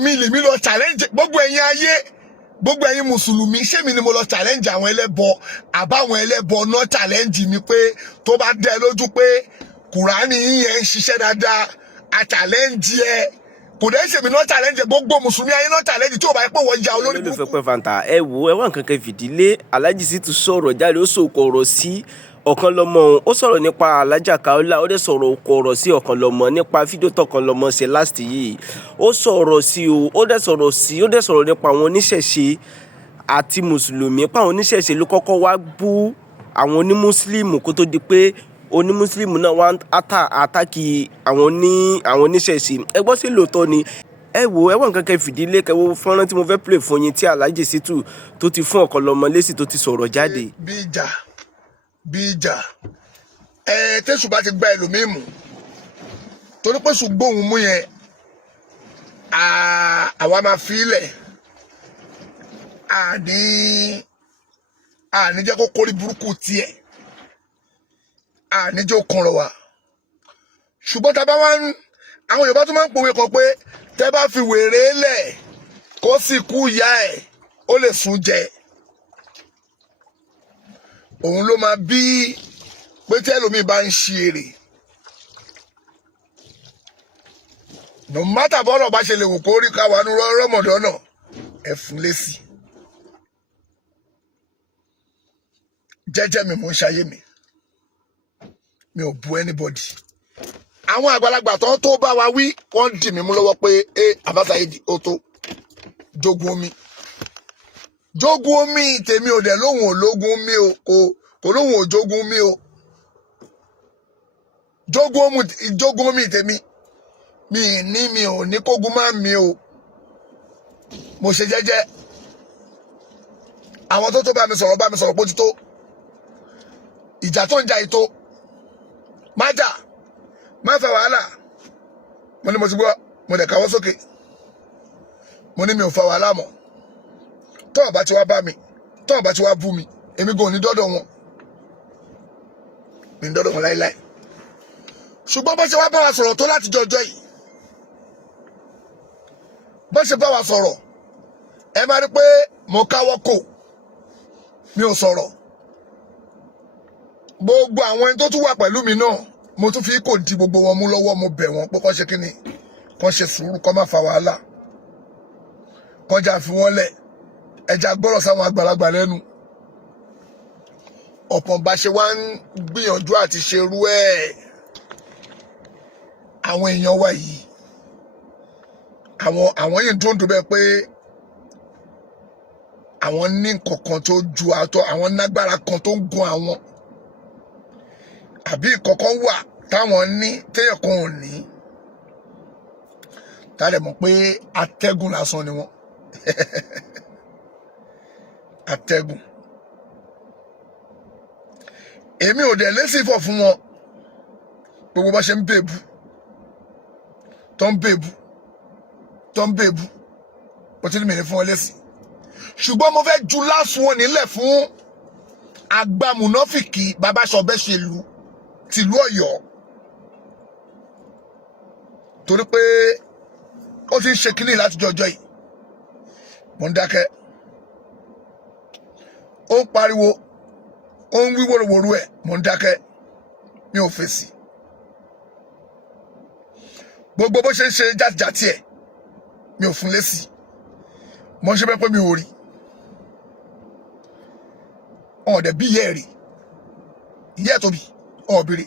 èmi lèmi lọ challenge gbogbo ẹ̀yin ayé gbogbo ẹ̀yin mùsùlùmí ṣé mi ni mo lọ challenge àwọn ẹlẹ́bọ àbáwọn ẹlẹ́bọ náà challenge mi pé tó bá dẹ lójú pé kùránì yẹn ń ṣiṣẹ́ dáadáa a challenge ẹ kò dẹ́ ṣèmi náà challenge gbogbo mùsùlùmí ayé náà challenge tí ò bá yẹ pé wọ́n ja olórí burúkú. olólùfẹ́ pẹ́ fanta ẹ wo ẹ wá nǹkan kan fìdílé Alhaji Shittu sọ̀rọ̀ jáde ó sòkò ọ̀rọ̀ sí Ọ̀kanlọ́mọ ó sọ̀rọ̀ nípa Alhaja Kaola ó dẹ̀ sọ̀rọ̀ òkò ọ̀rọ̀ sí Ọ̀kanlọ́mọ nípa fídíò tọ̀kanlọ́mọ ṣe last yìí ó sọ̀rọ̀ sí o ó dẹ̀ sọ̀rọ̀ nípa àwọn oníṣẹ̀ṣe àti mùsùlùmí pa àwọn oníṣẹ̀ṣe ló kọ́kọ́ wá bú àwọn onímùsùlùmí kó tó di pé onímùsùlùmí náà wá àtàkì àwọn oníṣẹ̀ṣe ẹ gbọ́ sí lóòótọ́ ni ẹ wo ẹ wọ nǹkan kan fìdílé kẹwọ fọ́nrán tí mo fẹ́ play fún yín tí Alhaji Shittu tó ti fún Ọ̀kanlọ́mọ lésì tó ti sọ̀rọ̀ jáde. bí ìjà tẹ́sù bá ti gba ẹlòmíì mú torí pé ṣùgbọ́n òun mú yẹn àwa máa fi ilẹ̀ àní jẹ́ kó kórí burúkú tiẹ̀ àní jẹ́ ó kan rọ̀ wá ṣùgbọ́n tá a bá wá ń àwọn Yorùbá tó máa ń pòwe kan pé tẹ́ bá fi wèrè lẹ̀ kó sì kú ìyá ẹ̀ ó lè sún jẹ òun ló máa bí pé tí ẹlòmíì bá ń ṣe èrè no matter bọ́rọ̀ bá ṣe lè wò kó rí káwa ní rọ́mọdọ́nà ẹ fún lésì jẹ́jẹ́ mi mò ń ṣayé mi ò bu anybody àwọn àgbàlagbà tó bá wa wí wọ́n dì mí mú lọ́wọ́ pé Abacha Saheed ó tó jogun omi tèmi ò dẹ̀ lóhùn ológun mi o kò lóhùn òjogun mi o jogun omi tèmi mi ò ní kógun má mi o mo ṣe jẹ́jẹ́ àwọn tó bá mi sọ̀rọ̀ pójú tó ìjà tó ń jà ìtó má jà má fẹ́ wàhálà mo ní mo ti gbọ́ mo dẹ̀ káwọ́ sókè mo ní mi ò fa wàhálà mọ́ tọ́ọ̀ bá ti wá bá mi tọ́ọ̀ bá ti wá bú mi èmi gan ò ní dọ́dọ̀ wọn mi ní dọ́dọ̀ wọn láíláí ṣùgbọ́n bó ṣe wá bá wa sọ̀rọ̀ tó láti jọjọ́ yìí bó ṣe bá wa sọ̀rọ̀ ẹ máa rí pé mo káwọ́ kò mi ò sọ̀rọ̀ gbogbo àwọn ẹni tó tún wà pẹ̀lú mi náà mo tún fi kò di gbogbo wọn mú lọ́wọ́ mo bẹ̀ wọ́n pé kó ṣe kíni kó ṣe sùúrù kó má fa wàhálà kọjá fi wọ́n lẹ̀ ẹja gbọ́rọ̀ sáwọn àgbàlagbà lẹ́nu ọ̀pọ̀ bá ṣe wá ń gbìyànjú àti ṣerú ẹ̀ àwọn èèyàn wa yìí àwọn yìí tó ń dùn bẹ́ẹ̀ pé àwọn ní nǹkankan tó ju àtọ̀ àwọn nágbára kan tó ń gun àwọn àbí nǹkankan wà táwọn ní téèyàn kan ò ní tá a lè mọ̀ pé atẹ́gùn lásán ni wọ́n atẹ́gùn èmi ò dẹ̀ lésì fọ̀ fún wọn gbogbo bá ṣe ń bèbú tó ń bèbú ó ti ní mìíràn fún wọn lésì ṣùgbọ́n mo fẹ́ ju lásùn wọn nílẹ̀ fún agbámúnáfìkì bàbá Ṣọ̀bẹ ṣèlú tìlú Ọ̀yọ́ torí pé ó ti ń ṣe kínní láti jọjọ́ yìí mo ń dákẹ́ ó ń pariwo ó ń wí wòròwòrò ẹ̀ mo ń dákẹ́ mi ò fèsì gbogbo bó ṣe ń ṣe jàtìjàtì ẹ̀ mi ò fún lésì mo ń ṣe bẹ́ẹ̀ pé mi ò rí ọ̀dẹ̀ bí ìyá ẹ̀ rí ìyá ẹ̀ tóbi ọ̀bìrì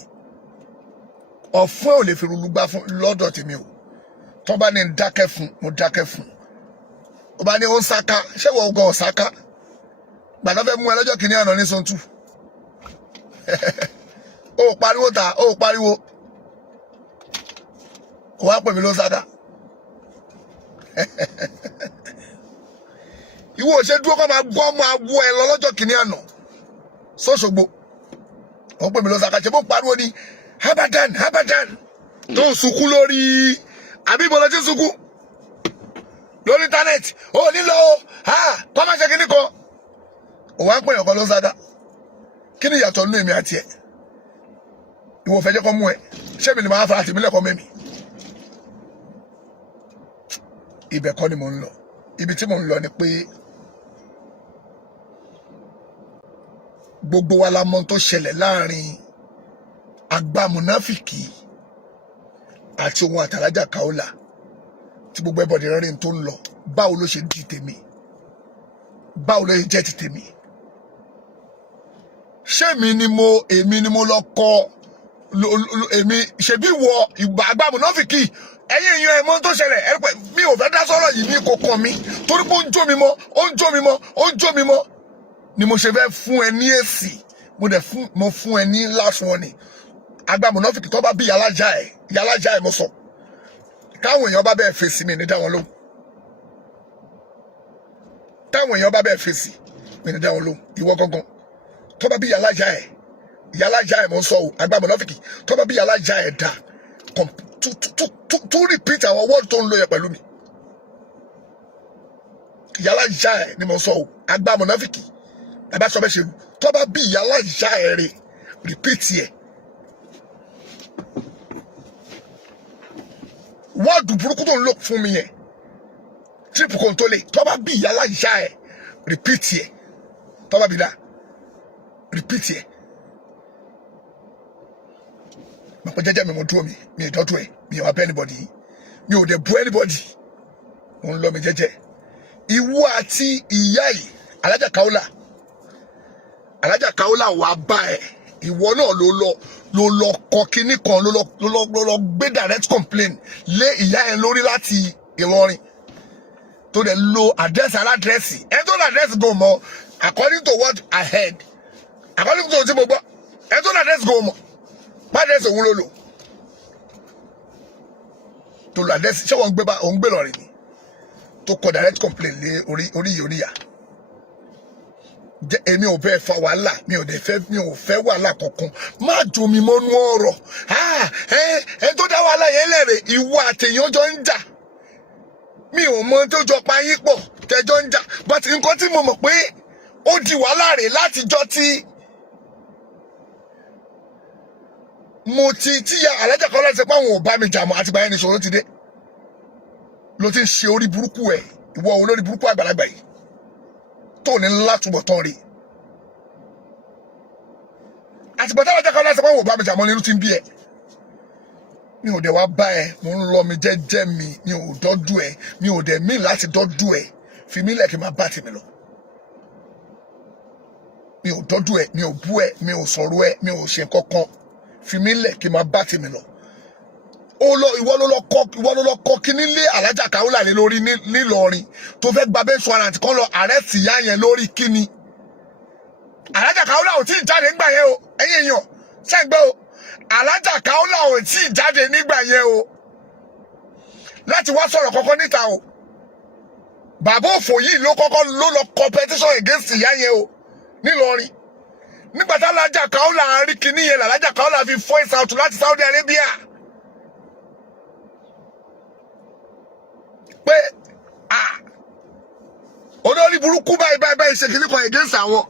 ọ̀fun ò lè fi rúlú gbá fún lọ́dọ̀ tèmi o tó bá ní ń dákẹ́ fún mo dákẹ́ fún ó bá ní ó ń sáká ṣé wọ́n gan ọ̀sáká gbàdá fẹ́ mú ẹ lọ́jọ́ kìíní àná ní sontu ó pariwo ta ó pariwo ó wá pè mí ló ń sáká ìwọ òṣè dúró kọ́ máa gbọ́ máa wọ ẹ lọ lọ́jọ́ kìíní àná sọ́ṣogbo ó pè mí ló ń sáká ṣe bó pariwo ní Abadan tó ń sunkún lórí àbí ìbọn lọ sí sunkún lórí íńtánẹ́ẹ̀tì ó nílò kọ́ máa ṣe kíní kan ó wá ń pèyàn kan ló ń sáká kí ni ìyàtọ̀ nínú èmi àti ẹ̀ ìwọ fẹ́ jẹ́ kọ́ mú ẹ ṣé mi ni màá fara tèmi lẹ́kọ̀ọ́ mẹ́mi ibẹ̀ kọ́ ni mò ń lọ. Ibi tí mò ń lọ ni pé gbogbo wa la mọ̀ tó ṣẹlẹ̀ láàrin àgbà mùnáfìkì àti òun àtàlájà Kaola tí gbogbo ẹbọdè rẹ́rìn tó ń lọ. Báwo ló ṣe di tèmi? Báwo ló ṣe jẹ́ ti tèmi? Ṣé èmi ni mo lọ kọ èmi ṣebí wọ ìgbà àgbà mùnáfìkì ẹ̀yin èèyàn ẹ̀mọ́ tó ṣẹlẹ̀ mi ò fẹ́ dá sọ́rọ̀ yìí ní kọ̀ọ̀kan mi torí pé ó ń jó mi mọ́ ni mo ṣe fẹ́ fún ẹ ní èsì. Mo fún ẹ ní last warning. Àgbà mùnáfìkì tó bá bí yàlájà ẹ̀ mo sọ káwọn èèyàn bá bẹ́ẹ̀ fèsì mi ní dá wọn lóhùn. Táwọn èèyàn bá bẹ́ẹ̀ fèsì mi ní dá wọn lóhùn. Ìwọ gangan tó bá bí yàlájà ẹ̀ mo sọ o. Àgbà mùnáfìkì tó bá bí yàlájà ẹ̀ dá to repeat àwọn word tó ń lò yẹ pẹ̀lú mi. Yàlájà ẹ̀ ni mo sọ o. Àgbà mùnáfìkì ẹ bá sọ bẹ́ẹ̀ ṣe lù tó bá bí yàlájà ẹ̀ rè repeat yẹ. Wọ́ọ̀dù burúkú tó ń lò fún mi yẹn triple control tó bá bí yàlájà ẹ̀ repeat yẹ. Tó bá bí dá repeat yẹ. Màpọ̀ jẹ́jẹ́ mi mo dúró mi ìdọ́tún ẹ̀ mi ò wá bẹ́ anybody yìí mi ò dẹ̀ bú anybody mo ń lọ mi jẹ́jẹ́. Ìwọ àti ìyá yìí Alájà Kaola wà bá ẹ. Ìwọ náà ló lọ kọ kinní kan ló lọ gbé direct complaint lé ìyá ẹ lórí láti Ìlọrin tó dẹ̀ lo àdírẹ́sì aládírẹ́sì ẹ tó lo àdírẹ́sì gan mọ́ according to what I heard according to tí mo gbọ́ ẹ tó lo àdírẹ́sì gan mọ́ àdírẹ́sì òun ló lò tó lo àdírẹ́sì ṣé òun gbé lọ́rin ni tó kọ direct complaint lé orí ìyá. Èmi ò bẹ́ẹ̀ fa wàhálà mi ò fẹ́ wàhálà kankan má jù mí mọ́nú ọ̀rọ̀ ẹ tó dá wàhálà yẹn lẹ́rẹ̀ ìwọ àtẹ̀yìn ọjọ́ ń jà mi ò mọ tó jọ pa yín pọ̀ tẹjọ́ ń jà but nǹkan tí mo mọ̀ pé ó di wàhálà rẹ̀ látijọ́ tí tíya Alájà Kaola ṣe pé àwọn ò bá mi jà mọ́ àtìgbà yẹn ní ìṣòro ti dé ló ti ń ṣe orí burúkú ẹ̀ ìwọ òun lórí burúkú àgbàlagbà yìí tó ní látúbọ̀ tán rí. Àtìgbà tí Alájà Kaola ṣe pé àwọn ò bá mi jà mọ́ nínú ti ń bí ẹ mi ò dẹ̀ wá bá ẹ mo ń lọ mi jẹ́jẹ́ mi ò dọ́dú ẹ mi ò dẹ̀ mí láti dọ́dú ẹ fi mí lẹ̀ kí n máa bá tèmi lọ. Mi ò dọ́dú ẹ mi ò bú ẹ mi ò sọ̀rọ̀ ẹ mi ò ṣe kankan fi mí lẹ̀ kí n máa bá tèmi lọ. Ìwọ ló lọ kọ kíní lé Alájà Kaola lé lórí nílọrin tó fẹ́ gba bench warrant kan lọ arrest ìyá yẹn lórí kíní. Alájà Kaola ò tí ì jáde nígbà yẹn o ẹ̀yin èèyàn ṣẹ́gbẹ́ o Alájà Kaola ò tí ì jáde nígbà yẹn o láti wá sọ̀rọ̀ kankan níta o. Bàbá òfò yìí ló lọ competition against ìyá yẹn o nílọrin. Nígbà tí Alájà Kaola rí kíní yẹn Alájà Kaola fi voice out láti Saudi Arabia. Pé olórí burúkú báyìí ṣe kìíní kan against àwọn.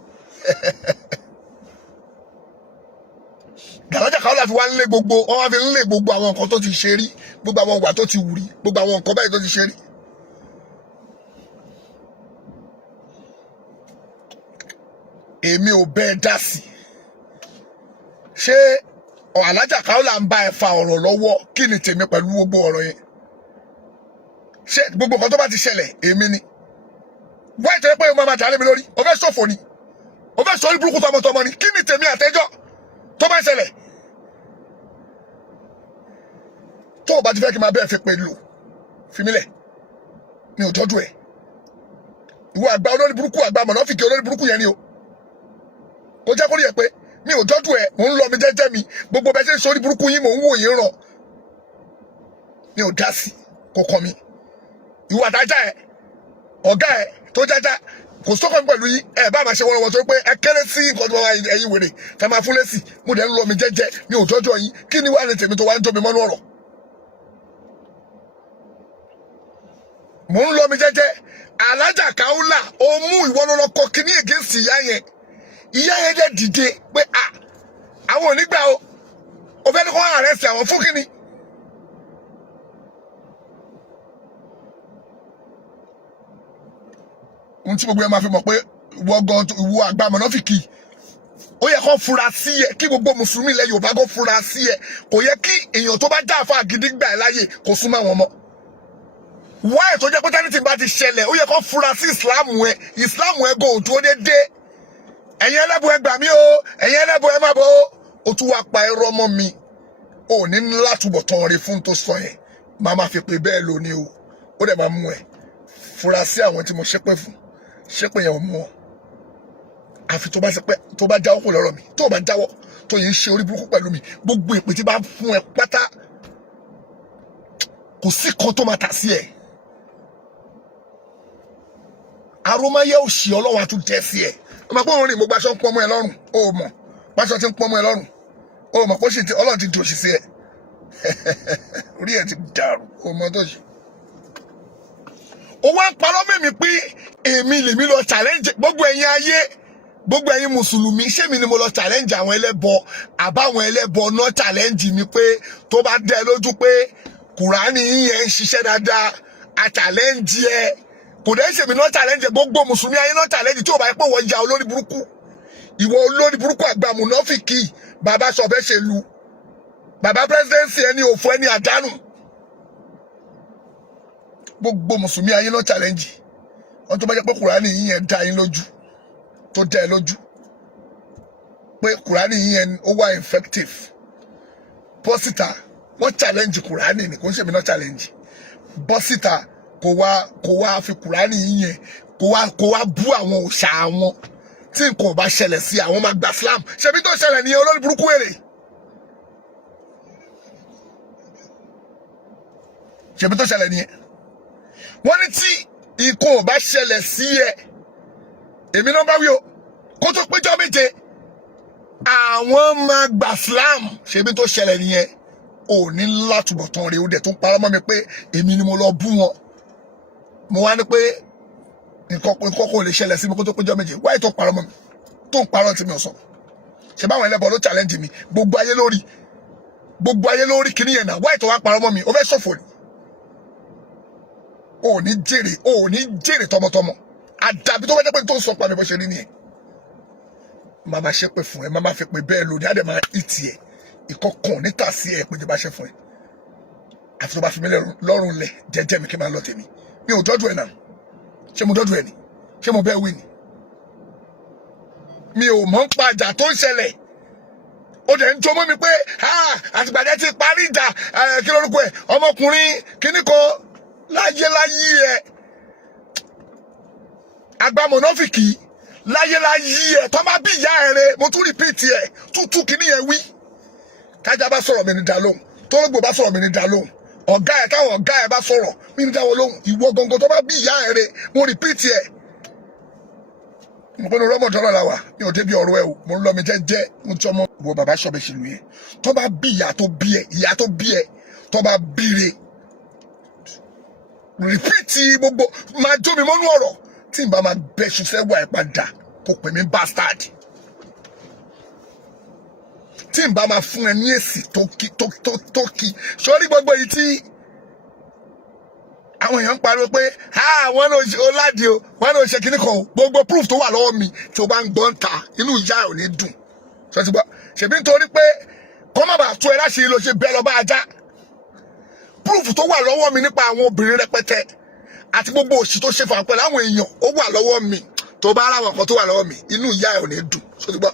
Alájà Kaola fi wá ń lé gbogbo wọn wá fi ń lé gbogbo àwọn nǹkan tó ti ṣe rí gbogbo àwọn ìwà tó ti wù rí gbogbo àwọn nǹkan báyìí tó ti ṣe rí. Èmi ò bẹ́ẹ̀ dá sí ṣé Alájà Kaola ń bá ẹ fa ọ̀rọ̀ lọ́wọ́ kí ni tèmi pẹ̀lú gbogbo ọ̀rọ̀ yẹn ṣé gbogbo nǹkan tó bá ti ṣẹlẹ̀ èmi ni wáyé tó yẹ pé o máa dà lé mi lórí o fẹ́ ṣòfò ni o fẹ́ sọ orí burúkú tọmọtọmọ ni kí ni tèmi àtẹjọ́ tó bá ń ṣẹlẹ̀ tó o bá ti fẹ́ kí n máa bẹ́ẹ̀ fi pè lò fi mí lẹ̀ mi ò tọ́jú ẹ̀ ìwọ àgbà olórí burúkú àgbà mọ̀nàfíkì olórí burúkú yẹn ni o kò jẹ́ kó rí ẹ pé mi ò tọ́jú ẹ̀ mò ń lọ mi jẹ́jẹ́ mi gbogbo bẹ́ẹ̀ ṣe ń sọ orí burúkú yín mò ń wò yín ràn mi ò dá sí kò kàn mí ìwọ àtàjà ẹ ọ̀gá ẹ tó jájá kò sọ́kàn pẹ̀lú yín ẹ bá máa ṣe wọ́n tó pé ẹ kéré sí nǹkan tó wá ẹ̀yin wèrè ẹ máa fún lẹ́sì mo dẹ̀ ń lọ mi jẹ́jẹ́ mi ò tọ́jú yín kí ni wàá ní tèmi tó wá ń jó mi mọ́nú ọ̀rọ̀ mò ń lọ mi jẹ́jẹ́ Alájà Kaola ó mú ìwọ lọ kọ kíní against ìyá yẹn dẹ̀ dìde pé àwọn ò ní gbà o fẹ́ ní kó arrest àwọn fún kíni ohun tí gbogbo ẹ máa fi mọ̀ pé ìwọ àgbà mọ̀nàfìkì ó yẹ kó fura sí ẹ kí gbogbo mùsùlùmí ilẹ̀ Yorùbá kó fura sí ẹ kò yẹ kí èèyàn tó bá já àfa gidi gbà ẹ láyè kó súnmọ́ àwọn ọmọ wáyé tó jẹ́ pé tẹ́lẹ̀ tí bá ti ṣẹlẹ̀ ó yẹ kó fura sí ìsìláàmù ẹ gò dúró dédé ẹ̀yin ẹlẹ́bù ẹ gbà mí o ẹ̀yin ẹlẹ́bù ẹ má bọ̀ ó tún wá pa ẹrọ mọ́ mi ò ní látúbọ̀ tán rí fún tó sọ yẹn máa máa fi pé bẹ́ẹ̀ lónìí o ó dẹ̀ máa mú ẹ fura sí àwọn tí mo ṣépè fún ṣépè yẹn ò mú ọ àfi tó bá jáwọ́ kò lọ́rọ̀ mi tó bá jáwọ́ tó yìí ń ṣe orí burúkú pẹ̀lú mi gbogbo ìpè tí bá fún ẹ pátá kò sí kan tó máa tà sí ẹ aromáyé òṣì ọlọ́wọ́ àtúntẹ̀ sí ẹ ọmọ pé òun rìn mo gbaṣọ ń pọ́nmọ́ ẹ lọ́rùn ó mọ̀ gbaṣọ ti ń pọ́nmọ́ ẹ lọ́rùn ó mọ̀ pé ọlọ́run ti dòṣì sí ẹ orí ẹ ti dàrú ó mọ̀ tó ṣe. ó wá ń parọ́ mímí pé èmi lèmi lọ challenge gbogbo ẹ̀yin ayé gbogbo ẹ̀yin mùsùlùmí ṣé mi ni mo lọ challenge àwọn ẹlẹ́bọ àbáwọn ẹlẹ́bọ náà challenge mi pé tó bá dẹ́ lójú pé kùránì yẹn ń ṣiṣẹ́ dáadáa a challenge ẹ kò dẹ́ ṣèmi náà challenge gbogbo mùsùlùmí ayé náà challenge tí ò bá yẹ pé wọ́n ya olórí burúkú ìwọ olórí burúkú àgbà mùnáfìkì bàbá sọ̀bẹ́ ṣe lu bàbá presidency ẹni òfò ẹni àdánù gbogbo mùsùlùmí ayé náà challenge wọn tó bá jẹ́ pé kùránì yẹn dá yín lójú tó dá ẹ lójú pé kùránì yẹn ó wà effective bọ́sítà wọ́n challenge kùránì ni kò ń ṣèmi náà challenge bọ́sítà kò wá fi kùránì yẹn kò wá bú àwọn òòṣà àwọn tí nǹkan ò bá ṣẹlẹ̀ sí àwọn máa gba Islam ṣebí tó ṣẹlẹ̀ ní olórí burúkú èrè ṣebí tó ṣẹlẹ̀ nìyẹn wọ́n ní tí nǹkan ò bá ṣẹlẹ̀ sí ẹ èmi náà bá wí o kó tó péjọ méje àwọn máa gba Islam ṣebí tó ṣẹlẹ̀ nìyẹn ò ní látúbọ̀tán rẹ̀ ó dẹ̀ tó ń parọ́ mọ́ mi pé èmi ni mo lọ bú wọn mo wá ní pé nǹkan kò lè ṣẹlẹ̀ sí mi kó tó péjọ méje wáyé tó ń parọ́ mọ́ mi tó ń parọ́ tí mi ò sọ ṣe báwọn ẹlẹ́bọ ló challenge mi gbogbo ayé lórí kìíní yẹn náà wáyé tó wá parọ́ mọ́ mi ó fẹ́ ṣọ̀fọ̀ ni ò ní jèrè tọmọtọmọ àdàbí tó bá jẹ́ pé tó ń sọ pa mi bó ṣe rí nìyẹn máa máa ṣépè fún ẹ máa máa fi pè bẹ́ẹ̀ lónìí á dẹ̀ máa ìtì ẹ ìkọkàn níta sí ẹ pé tí bá ṣe fún ẹ àfi tó bá fi mí lọ́rùn lẹ̀ jẹ́jẹ́ mi kí n máa lọ tèmi mi ò dọ́dọ̀ ẹ̀ náà ṣé mo dọ́dọ̀ ẹ̀ ni ṣé mo bẹ́ẹ̀ wí ni mi ò mọ̀ ń pa ìjà tó ń ṣẹlẹ̀ ó dẹ̀ ń jó mọ́ mi pé àtìgbàdé ti parí ìjà kí lórúkọ ẹ̀ ọmọkùnrin kíní kan láyé ẹ àgbà mọ̀nàfìkì láyé ẹ tó bá bí ìyá ẹ rẹ mo tún rìpíìtì ẹ tútù kíní yẹn wí kájà bá sọ̀rọ̀ mi ní dá lóhùn tórógbò bá sọ̀rọ̀ mi ní dá lóhùn ọ̀gá ẹ̀ táwọn ọ̀gá ẹ̀ bá sọ̀rọ̀ mi ní dá wọn lóhùn ìwọ gangan tó bá bí ìyá ẹ rẹ mo rìpíìtì ẹ mo pinnu rọmọdọ́rọ̀ la wà mi ò débi ọ̀rọ̀ ẹ o mo ń lọ mi jẹ́jẹ́ mo ti ọmọ ìwọ bàbá sọ̀bẹ̀ ṣèlú yẹn tó bá bí ìyá tó bí ẹ tó bá bíire rìpíìtì gbogbo máa jó mi mọ́nú ọ̀rọ̀ tí n bá máa bẹ́ ṣiṣẹ́ wà ẹ̀ padà kò pè mí bastard tí n bá máa fún ẹ ní èsì tó kí sórí gbogbo yìí tí àwọn èèyàn ń pariwo pé wọ́n ló ṣe ọ̀làdì o wọ́n ló ṣe kíní kan o gbogbo proof tó wà lọ́wọ́ mi tí o bá ń gbọ́n ta inú ìyá ẹ̀ ò ní dùn ṣètì gbọ́ ṣèbí nítorí pé kọ́ má bàa tó ẹ láṣìírí ló ṣe bẹ́ẹ̀ lọ bá ajá proof tó wà lọ́wọ́ mi nípa àwọn obìnrin rẹpẹtẹ àti gbogbo òṣì tó ṣe fà pẹ̀lú àwọn èèyàn ó wà lọ́wọ́ mi tó bá ara àwọn kan tó wà lọ́wọ́ mi inú ìyá ẹ̀ ò ní dùn ṣètì gbọ́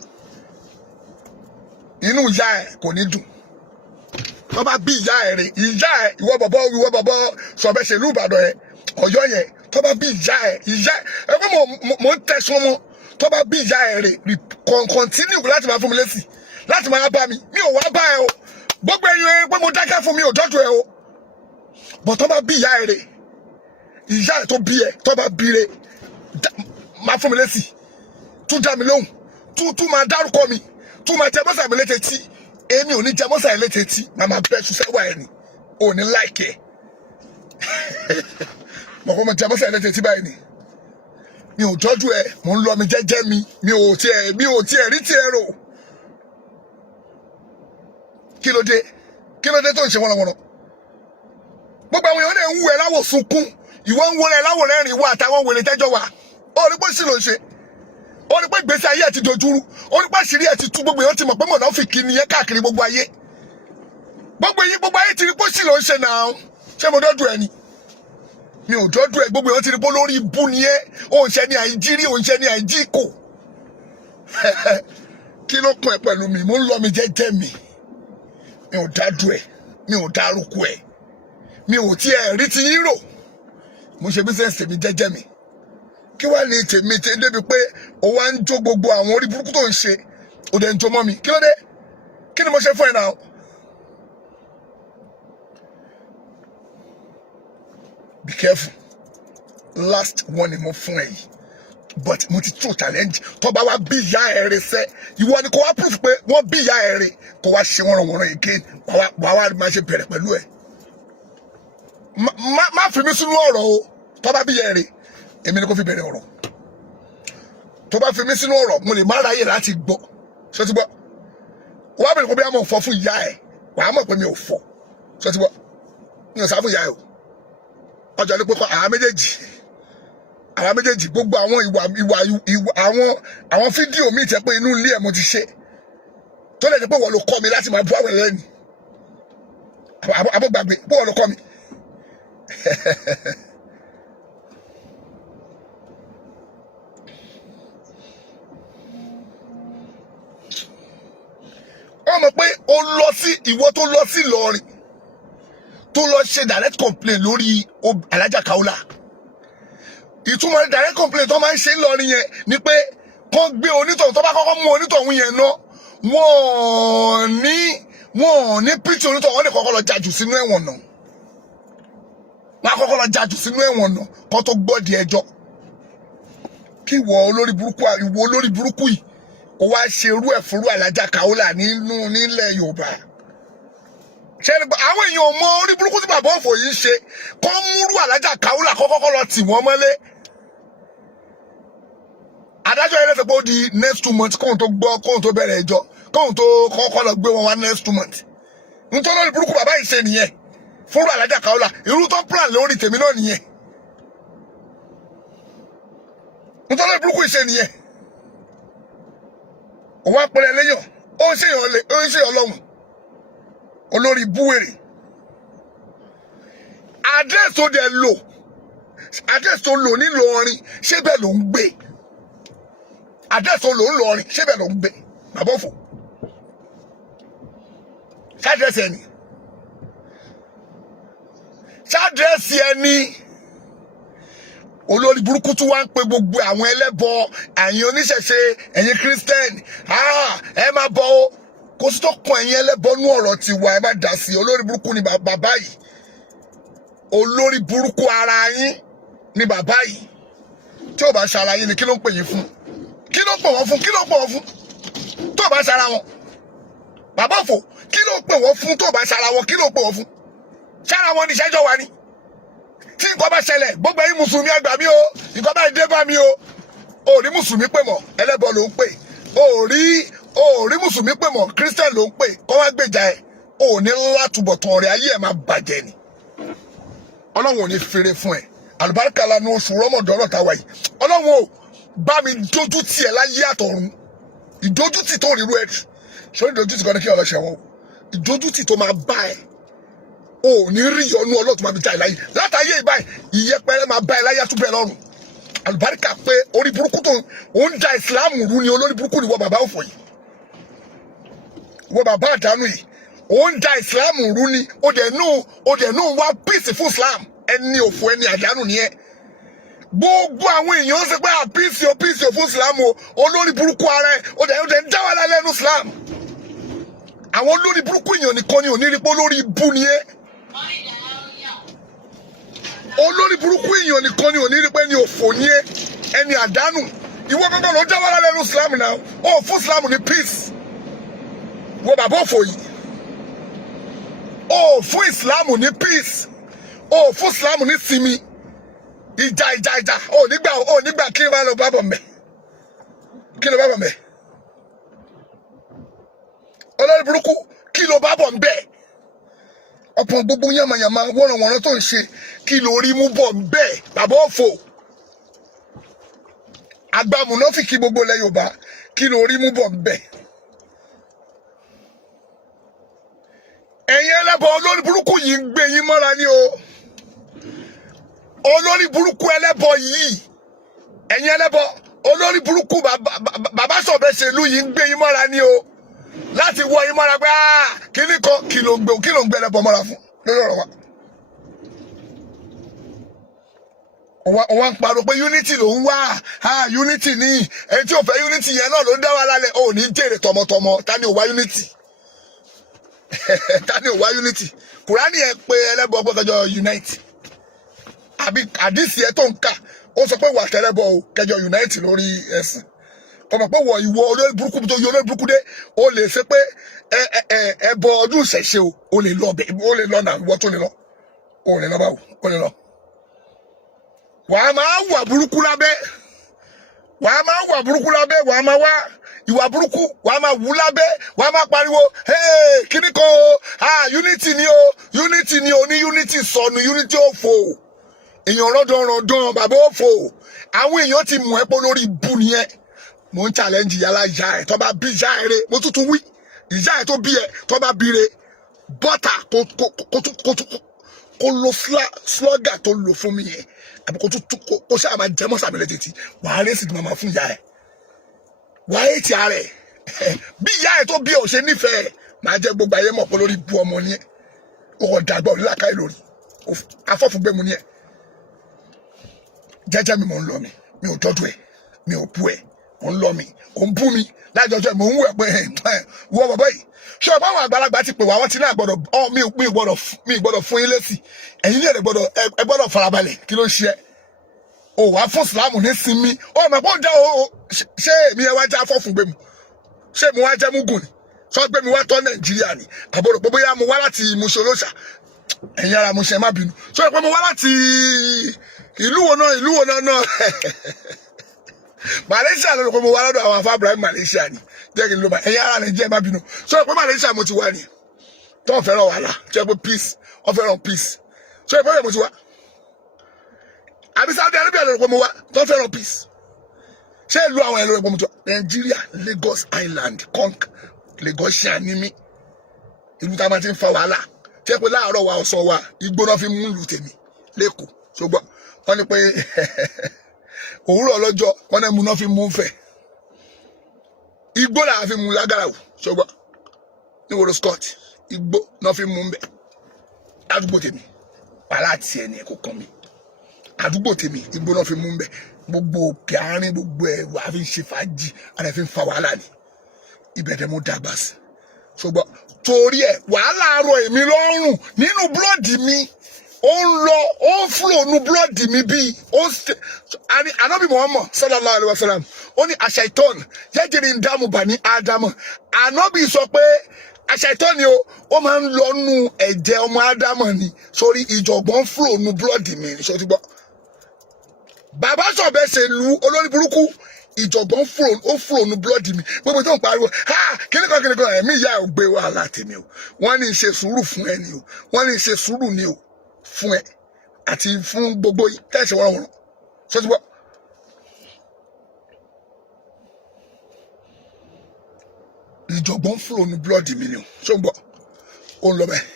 inú ìyá ẹ̀ kò ní dùn wọ́n bá bí ìyá ẹ̀ rè ìyá ẹ̀ ìwọ bọ̀bọ̀ sọ̀bẹ̀ ṣèlú Ìbàdàn ẹ̀ Ọ̀yọ́ yẹn tó bá bí ìyá ẹ̀ ẹ pé mo ń tẹ̀sán mọ́ tó bá bí ìyá ẹ̀ rè continue láti máa fún mi lésì láti máa bá mi ò wá bá ẹ o gbogbo ẹ̀yin pé mo dákẹ́ fún mi ò dọ́jú ẹ o bọ̀ tó bá bí ìyá ẹ̀ rè ìyá ẹ̀ tó bí ẹ tó bá bí re máa fún mi lésì tún dá mi lóhùn tún máa dárúkọ mi tún máa jẹ mọ́sà mi létí tí èmi ò ní jẹ mọ́sà yẹn létí tí màmá bẹ́ẹ̀ ṣiṣẹ́ wà ẹ̀ ni ò ní láìkẹ́ mọ̀ pé mo jẹ mọ́sà yẹn létí tí báyìí ni mi ò jọ́jú ẹ mò ń lọ mi jẹ́jẹ́ mi ò tiẹ̀ rí tiẹ̀ rò kí ló dé tó ń ṣe wọ́nrọ̀wọ́nrọ̀ gbogbo àwọn èèyàn lè ń wù ẹ láwọ̀ sunkún ìwọ ń wọlé láwọ̀ rẹ́rìn ìwọ àtàwọn wèrè tẹ́jọ́ wà ó rí pé sí ló ń ṣe, ó rí pé ìgbésí ayé ẹ̀ ti dojúrú, ó rí pé àṣírí ẹ̀ ti tú, gbogbo èèyàn ti mọ̀ pé mọ̀nàfíkì nìyẹn káàkiri gbogbo ayé. Gbogbo ayé ti rí pé sí ló ń ṣe náà. Ṣé mo dọ́dún ẹ ni? Mi ò dọ́dún ẹ, gbogbo èèyàn ti rí pé lórí ibú nìyẹn, ó ń ṣe ní àìjírí, ó ń ṣe ní àìjíkò. Kí ló kún ẹ pẹ̀lú mi? Mo ń lọ mi jẹ́jẹ́ mi. Mi ò dádùn ẹ, mi ò dárúkọ ẹ, mi ò tí ẹ rí ti yín rò. Mo ṣe business tèmi jẹ́jẹ́ mi. Kí wá ní tèmi débi pé ó wá ń jó gbogbo àwọn orí burúkú tó ń ṣe, ó dẹ̀ ń jó mọ́ mi. Kí ló dé? Kí ni mo ṣe fún ẹ náà? Be careful. Last one ni mo fún ẹ yìí. But mo ti tún challenge. Tó bá wá bí ìyá ẹ rẹ sẹ́, ìwọ ni kò wá proof pé wọ́n bí ìyá ẹ rẹ, kò wá ṣe wọ́nrọ̀wọ́nrọ̀ again. Wàá wá máa ṣe bẹ̀rẹ̀ pẹ̀lú ẹ. Má fi mí sínú ọ̀rọ̀ o. Tó bá bí ìyá ẹ rẹ, èmi ni kò fi bẹ̀rẹ̀ ọ̀rọ̀. Tó bá fi mí sínú ọ̀rọ̀, mo lè má ráyè láti gbọ́. Ṣé o ti gbọ́? Wàá bẹ̀rẹ̀ pé bí a mọ̀ fọ́ fún ìyá ẹ, wàá mọ̀ pé mi ò fọ́. Ṣé o ti gbọ́? Mi ò sá fún ìyá ẹ o. Ọjọ́ ní pé kọ́ àwọn méjèèjì gbogbo àwọn ìwà àwọn fídíò mi tẹ́ pé inú ilé ẹ̀ mo ti ṣe tó lè jẹ́ pé wọ́n ló kọ́ mi láti máa bú àwọn ẹlẹ́ni abọ́gbàgbé pé wọ́n ló kọ́ mi. Wọ́n mọ̀ pé ìwọ tó lọ sí Ìlọrin tó lọ ṣe direct complaint lórí Alhaja Kaola. Ìtumọ̀ direct complaint tó máa ń ṣe Ìlọrin yẹn ni pé kán gbé onítọ̀hún, tó bá kọ́kọ́ mú onítọ̀hún yẹn ná, wọ́n ní pìtì onítọ̀hún, wọ́n lè kọ́kọ́ lọ jàjù sínú ẹ̀wọ̀n náà. Wọ́n á kọ́kọ́ lọ jàjù sínú ẹ̀wọ̀n náà kán tó gbọ́ di ẹjọ́. Kí ìwọ olórí burúkú yìí kó wá ṣe irú ẹ̀ fúrú Alhaja Kaola nílẹ̀ Yorùbá. Ṣé àwọn èèyàn mọ orí burúkú tí bàbá òfò yìí ṣe, kọ́ múrú Alhaja Kaola kọ́kọ́ lọ tì wọ́n mọ́lé. Adájọ́ yẹn lẹ́sẹ̀ pé ó di next 2 months kóhun tó bẹ̀rẹ̀ ẹjọ́, kóhun tó kọ́kọ́ lọ gbé wọn wá next 2 months. Nítorí orí burúkú bàbá yìí ṣe nìyẹn fúrú Alhaja Kaola, irú tó plan lórí tèmi náà nìyẹn. Nítorí orí burúkú yìí ṣe nìyẹn. Òun á pẹ̀lẹ́ léyàn, ó ń ṣèyàn Ọlọ́run. Olórí búwèrè. Address tó lò nílọrin, ṣé bẹ́ẹ̀ ló ń gbé? Address tó lò nílọrin, ṣé bẹ́ẹ̀ ló ń gbé? Bàbá òfò. Ṣádírẹ́sì ẹni. Ṣádírẹ́sì ẹni. Olórí burúkú tún wá ń pe gbogbo àwọn ẹlẹ́bọ, ẹ̀yin oníṣẹ̀ṣe, ẹ̀yin Christian, ẹ máa bọ o. Kò sí tó kan ẹ̀yin ẹlẹ́bọnú ọ̀rọ̀ tiwa, ẹ má dá sí. Olórí burúkú ni bàbá yìí. Olórí burúkú ara yín ni bàbá yìí. Tí ò bá ṣara yín ni kí ló ń pè yín fún? Kí ló ń pè wọ́n fún? Kí ló ń pè wọ́n fún? Tó ò bá ṣara wọn. Bàbá òfò, kí ló ń pè wọ́n fún? Tó ò bá ṣara wọn, kí ló ń pè wọ́n fún? Ṣara wọn ni ìṣẹ́jọ́ wa ni. Tí nǹkan bá ṣẹlẹ̀, gbogbo ẹ̀yin mùsùlùmí àgbà mi o, nǹkan bá dé bá mi o. O rí mùsùlùmí pè mọ́, ẹlẹ́bọ ló ń pè. O rí mùsùlùmí pè mọ́, Christian ló ń pè. Kọ́ wá gbèjà ẹ̀. O ní látúbọ̀tán rẹ̀, ayé ẹ̀ máa bàjẹ́ ni. Ọlọ́run ò ní fèrè fún ẹ. Àlùbáríkà lanu oṣù rọ́mọdọ́rọ̀ táwa yìí. Ọlọ́run ò bá mi dójú tì ẹ láyé àtọ̀run. Ìdójútì tó rí rú ẹ jù. Ṣé ìdójútì kan ní kí ọlọ́ṣẹ̀ wọn o? Ìdójútì tó máa bá ẹ. O ní rí ọnú ọlọ́tún máa fi já ẹ láyé. Látàyè ìbáyìí, ìyẹpẹrẹ máa bá ẹ láyé àtúbẹ̀ lọ́rùn. Àlùbáríkà pé orí burúkú tó ń da ìsìláàmù rú ni olórí burúkú ni wọ bàbá òfò yìí. Wọ bàbá àdánù yìí. Ó ń da ìsìláàmù rú ni, ó dẹ̀ nù wá píìsì fún ìsìláàmù. Ẹni òfò ẹni àdánù nìyẹn. Gbogbo àwọn èèyàn ṣe pé àpíìsì ò fún ìsìláàmù o, olórí burúkú ara ẹ, ó dẹ̀ ń dá wà lálẹ́ ẹnu ìsìláàmù. Àwọn olórí burúkú èèyàn nìkan ni ò ní rí pé olórí ibú ni ẹ́. Olórí burúkú èèyàn nìkan ni ò ní rí pé ẹni òfò ni ẹ́, ẹni àdánù. Ìwọ gangan ló dá wà lálẹ́ ẹnu ìsìláàmù náà, ó fún ìsìláàmù ní peace. Wọ bàbá òfò yìí. Ó fún ìsìláàmù ní peace. Ó fún ìsìláàmù ní sinmi. Ìjà. Ó nígbà kí wọ́n lọ bá bọ̀ mẹ́. Kí ló bá bọ̀ mẹ́? Olórí burúkú kí ló bá bọ̀ ń bẹ́ẹ̀? Ọ̀pọ̀ gbogbo yàmàyàmà wọ́nrọ̀wọ́nrọ̀ tó ń ṣe kí ló rí mú bọ̀ ń bẹ́ẹ̀? Bàbá òfò. agbámúnáfìkì gbogbo ilẹ̀ Yorùbá kí ló rí mú bọ̀ bẹ́ẹ̀. ẹ̀yin ẹlẹ́bọ olórí burúkú yìí ń gbé yín mọ́ra ní o. olórí burúkú ẹlẹ́bọ yìí ẹ̀yin ẹlẹ́bọ olórí burúkú bàbá Sọ̀bẹ́sẹ̀lú yìí ń gbé yín mọ́ra ní o. láti wọ yín mọ́ra pé kíní kan kí ló ń gbé ẹlẹ́bọ mọ́ra fún lórí ọ̀rọ̀ wa. wọ́n ń parọ́ pé unity ló ń wá unity ní ẹni tí ò fẹ́ unity yẹn náà ló ń dá wa lálẹ́ ò ní jèrè tọmọtọmọ ta ni ò wá unity ta ni ò wá unity Kùránì ẹ pé ẹlẹ́bọ gbọ́dọ̀ unite àbí àdìsí ẹ tó ń kà ó sọ pé wà tẹ́lẹ́bọ o kẹjọ unite lórí ẹ̀sìn ọmọ pé wọ ìwọ olórí burúkú tó yọ olórí burúkú dé o lè ṣe pé ẹbọ ọdún ìṣẹ̀ṣe o lè lọ náà ìwọ tó lè lọ o lè lọ báwo o lè lọ. wàá máa wà burúkú lábẹ́ wàá máa wá ìwà burúkú wàá máa wù lábẹ́ wàá máa pariwo kíní kan unity ni o ní unity sọnù unity òfò èèyàn rọ́dọ̀rọ̀dọ̀ bàbá òfò àwọn èèyàn ti mú ẹ pé lórí ibu nìyẹn mo ń challenge yàrá ìyá ẹ tó bá bí ìyá ẹ rẹ mo tuntun wí ìyá ẹ tó bí ẹ tó bá bí rẹ bọ́tà kó lo slugger tó lò fún mi yẹn àbí kó ṣáà máa jẹ́ mọ́sàmì lẹ́tẹ̀tì wàá rẹ́sì tí màmá fún ìyá ẹ wàá ètì ara ẹ bí ìyá ẹ tó bí ẹ ò ṣe nífẹ̀ẹ́ máa jẹ́ gbogbo ayé mọ̀ pé lórí bu ọmọ ni ẹ ó kàn dàgbà òní làkàyè lórí afọ́fúngbẹ́mu ni ẹ jẹ́jẹ́ mi mò ń lọ mi ò tọ́jú ẹ mi ò bú ẹ mò ń lọ mi ò ń bú mi lájọjọ mò ń wẹ̀ pé wọ bàbá yìí ṣé ọba àwọn àgbàlagbà ti pè wá wọn ti náà gbọ́dọ̀ mi gbọ́dọ̀ fún yín lésì ẹ̀yin lè gbọ́dọ̀ farabalẹ̀ kí ló ń ṣe ẹ o wàá fún Ìsìlámù ní sinmi ó mọ̀ pé ó já o ṣé èmi ẹ wá já fọ́fúngbẹ́mu ṣé mo wá jẹ́ mugun ni sọ pé mi wá tọ́ Nàìjíríà ni àbúrò pé bóyá mo wá láti Mùṣín Olóṣà ẹ̀yin ara Mùṣín ẹ má bínú sọ pé mo wá láti ìlú wo náà Malaysia ló rò pé mo wá lọ́dọ̀ àwọn afá Ibrahim Malaysia ni jẹ́ kí n ló bá ẹ̀yin ara Nàìjíríà má bínú sọ pé Malaysia mo ti wá ni tó ń fẹ́ràn wàhálà jẹ́ pé peace wọ́n fẹ́ràn peace sọ pé mo ti wá àbí Saudi Arabia ló rò pé mo wá tó ń fẹ́ràn peace ṣé ìlú àwọn ẹlòmíràn pé mo ti wá Nàìjíríà Lagos Island conk Lagosian ni mí ìlú tá a máa ti ń fa wàhálà jẹ́ pé láàárọ̀ wa ọ̀sán wa igbó náà fi mú ìlú tèmi lẹ́kọ̀ọ́ ṣùgbọ́n wọ́n ní pé òwúrọ̀ lọ́jọ́ wọ́n náà mú náà fi mú fẹ̀ igbó làá fi mú lágàrà wò ṣùgbọ́n ní wòrò Scott igbó náà fi mú bẹ̀ àdúgbò tèmi wàhálà tiẹ̀ ní ẹ̀kọ́ kan mi àdúgbò tèmi igbó náà fi mú bẹ̀ gbogbo òkè àárín gbogbo ẹ̀ wà á fi ń ṣe fàájì àti fi ń fa wàhálà ni ìbẹ̀rẹ̀ mo dàgbà sí ṣùgbọ́n torí ẹ̀ wàhálà arọ èmi lọ́rùn nínú búlọ́ọ̀dì mi ó ń lọ ó ń flow nu búlọ́ọ̀dì mi bíi ó ń ṣe Ànábì Muhammad sallallahu alaihi wasallam ó ní àṣàìtọ́n jẹ́jẹ̀rì ń dààmú bani ádámù Ànábì sọ pé àṣàìtọ́n ni ó máa ń lọ nu ẹ̀jẹ̀ ọmọ ádámù ni sórí ìjọ̀gbọ́n flow nu búlọ́ọ̀dì mi ní sọ́tí gbọ́ bàbá Sọ̀bẹ́sẹ̀lú olórí burúkú ìjọ̀gbọ́n ó flow nu búlọ́ọ̀dì mi gbogbo tó ń pariwo kíníkan ẹ̀mí ìyá ò gbé wàhálà tèmi o wọ́n ní ṣe sùúrù fún ẹ ni o wọ́n ní ṣe sùúrù ni o fún ẹ àti fún gbogbo tẹ́sí wọ́n sọ́tí gbọ́. ìjọ̀gbọ́n flow nu búlọ́ọ̀dì mi ni o ṣó ń gbọ́ ó ń lọ báyìí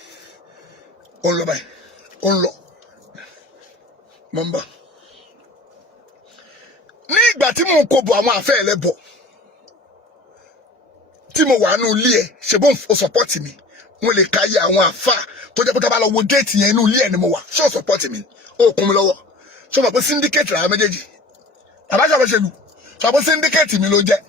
mọ̀ ń bọ̀. ní ìgbà tí mò ń kó bo àwọn àfẹ́ ẹlẹ́bọ tí mo wà nínú ilé ẹ ṣe bó o sọpọ́tì mi mo lè ka iye àwọn àfà tó jẹ́ pé tá a bá lọ wo déètì yẹn inú ilé ẹ ni mo wà ṣé o sọpọ́tì mi ó kún mi lọ́wọ́ ṣé o mọ̀ pé syndicate làwọn méjèèjì bàbá Sọ̀bẹ́sẹ̀lú sọ pé syndicate mi ló jẹ́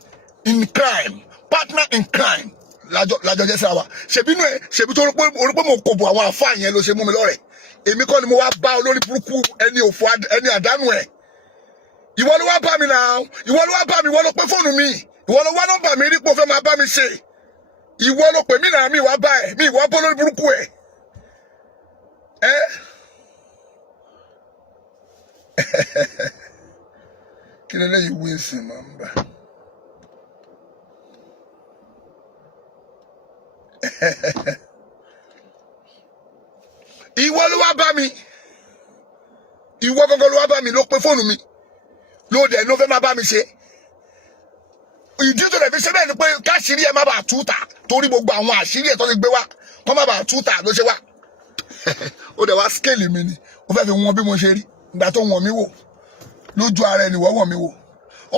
in crime partner in crime lájọ jẹ́ síra wa ṣèbí tó rí pé mo kò bo àwọn àfà yẹn ló ṣe mú mi lọ́rẹ̀ èmi kọ́ ni mo wá bá olórí burúkú ẹni òfò ẹni àdánù ẹ̀ ìwọ ló wá bá mi náà ìwọ ló wá bá mi ìwọ ló pé fóònù mi ìwọ ló wá nọ́mbà mi rí pé o fẹ́ máa bá mi ṣe ìwọ ló pè mí náà mi ìwà bá ẹ mi ìwà bọ́ lórí burúkú ẹ kí ló lẹ́yìn wí sí máa ń bà ìwọ ló wá bá mi ìwọ gangan ló wá bá mi ló pé fóònù mi lóde ló fẹ́ máa bá mi ṣe ìdí tó lè fi ṣe bẹ́ẹ̀ ni pé káṣírí ẹ má bàa tú ta torí gbogbo àwọn àṣírí ẹ̀ tó ti gbé wá kọ́ má bàa tú ta ló ṣe wá ó dẹ̀ wá scale mi ni ó fẹ́ fi wọn bí mo ṣe rí ìgbà tó wọ̀n mí wò lójú ara ẹni wọ́n wọ̀n mí wò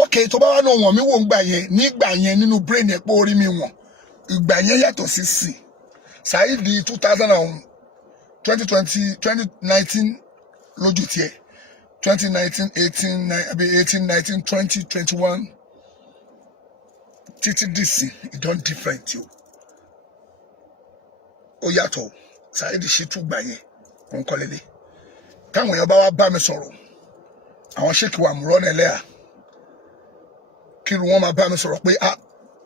ok tó bá wà náà wọ̀n mí wò nígbà yẹn nínú brain ẹ̀ pé orí mi wọ̀n ìgbà yẹn yàtọ̀ sí sí Saheed 2019 lójú tiẹ̀ 2019 18 19 20 21 títí dìsìn it don different o ó yàtọ̀ Saheed Shittu gbà yẹn òun kọ́ lélẹ̀ táwọn èèyàn bá wá bá mi sọ̀rọ̀ àwọn ṣèkì wà múrọ́ nílẹ̀ kí irú wọn máa bá mi sọ̀rọ̀ pé